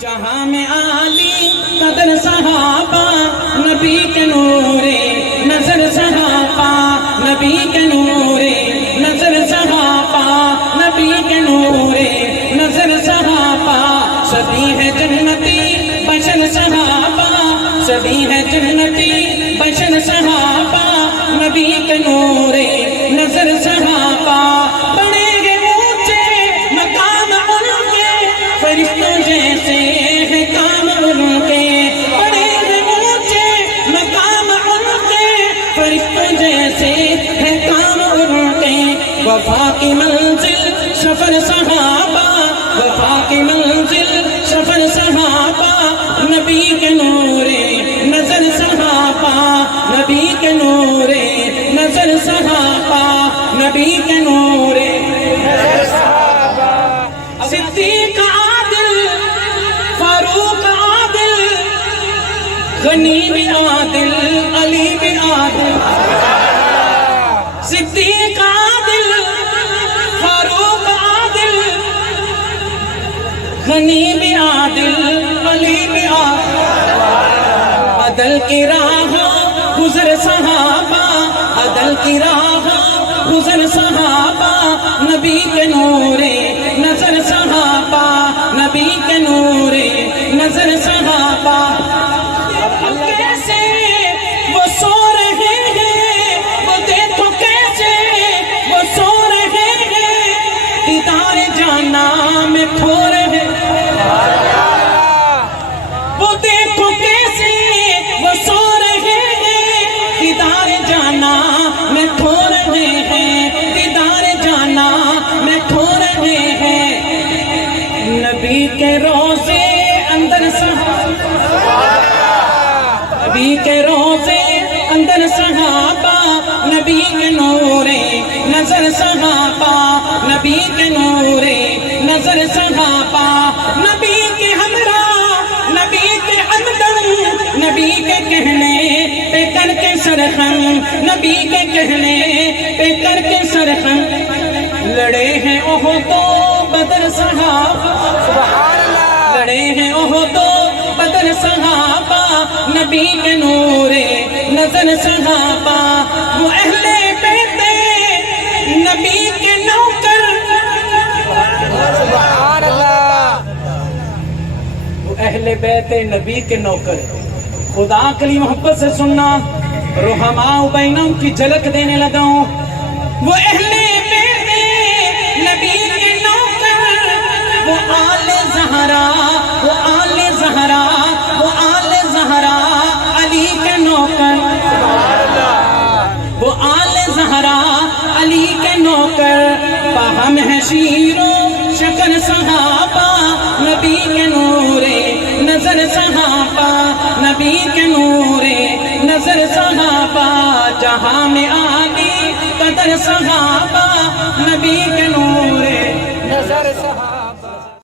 جہاں میں عالی قدر صحابہ نبی کے نور نظر صحابہ نبی کے نور نظر صحابہ نبی کے نور نظر صحابہ سبھی ہے جنتی بشر صحابہ سبھی ہے جنتی بشر صحابہ نبی کے نور نظر صحابہ بڑے گے اونچے مقام ان کے فرشتوں جیسے ہے کام ان کے بڑے گے اونچے مقام ان کے فرشتوں جیسے ہے کام ان کے وفا کی منزل سفر صحابہ وفا کی منزل سفر صحابہ نبی کے نور نظر صحابہ نبی کے نور نظر صحابہ نبی کے نور نظر صحابہ صدیق عادل فاروق عادل غنی بھی عادل علی بھی عادل صدیق عادل فاروق عادل غنی بھی عادل علی بھی عادل عدل کی راہ گزر صحابہ عدل کی راہ گزر صحابہ نبی کے نور نظر صحابہ نبی کے نور نظر صحابہ کیسے وہ سو رہے ہیں وہ دیکھو کیسے وہ سو رہے ہیں دیدار جانا میں کھو رہے وہ دیکھو کیسے وہ سو رہے ہیں دیدار جانا میں کھو رہے ہیں دیدار جانا میں کھو رہے ہیں نبی کے روزے اندر صحابہ نبی کے روزے اندر صحابہ نبی کے نور نظر صحابہ نبی کے نور نظر صحابہ نبی کے ہمراہ نبی کے ہمدم نبی کے کہنے پہ کر کے سرخم نبی کے کہنے پہ کر کے سرخم لڑے ہیں احد و بدر صحابہ لڑے ہیں احد و بدر صحابہ نبی کے نور نظر صحابہ وہ اہل بیت نبی کے نوکر سبحان اللہ وہ اہل بیت نبی کے نوکر خدا کی محبت سے سننا رحماء بینہم کی جھلک دینے لگا ہوں وہ اہل بیت نبی کے نوکر وہ آل زہرا وہ آل زہرا وہ آل زہرا علی کے نوکر وہ آل زہرا علی کے نوکر باہم ہے شیر و شکر صحابہ نبی کے نور نظر صحابہ نبی کے نور نظر صحابہ جہاں میں عالی قدر صحابہ نبی کے نور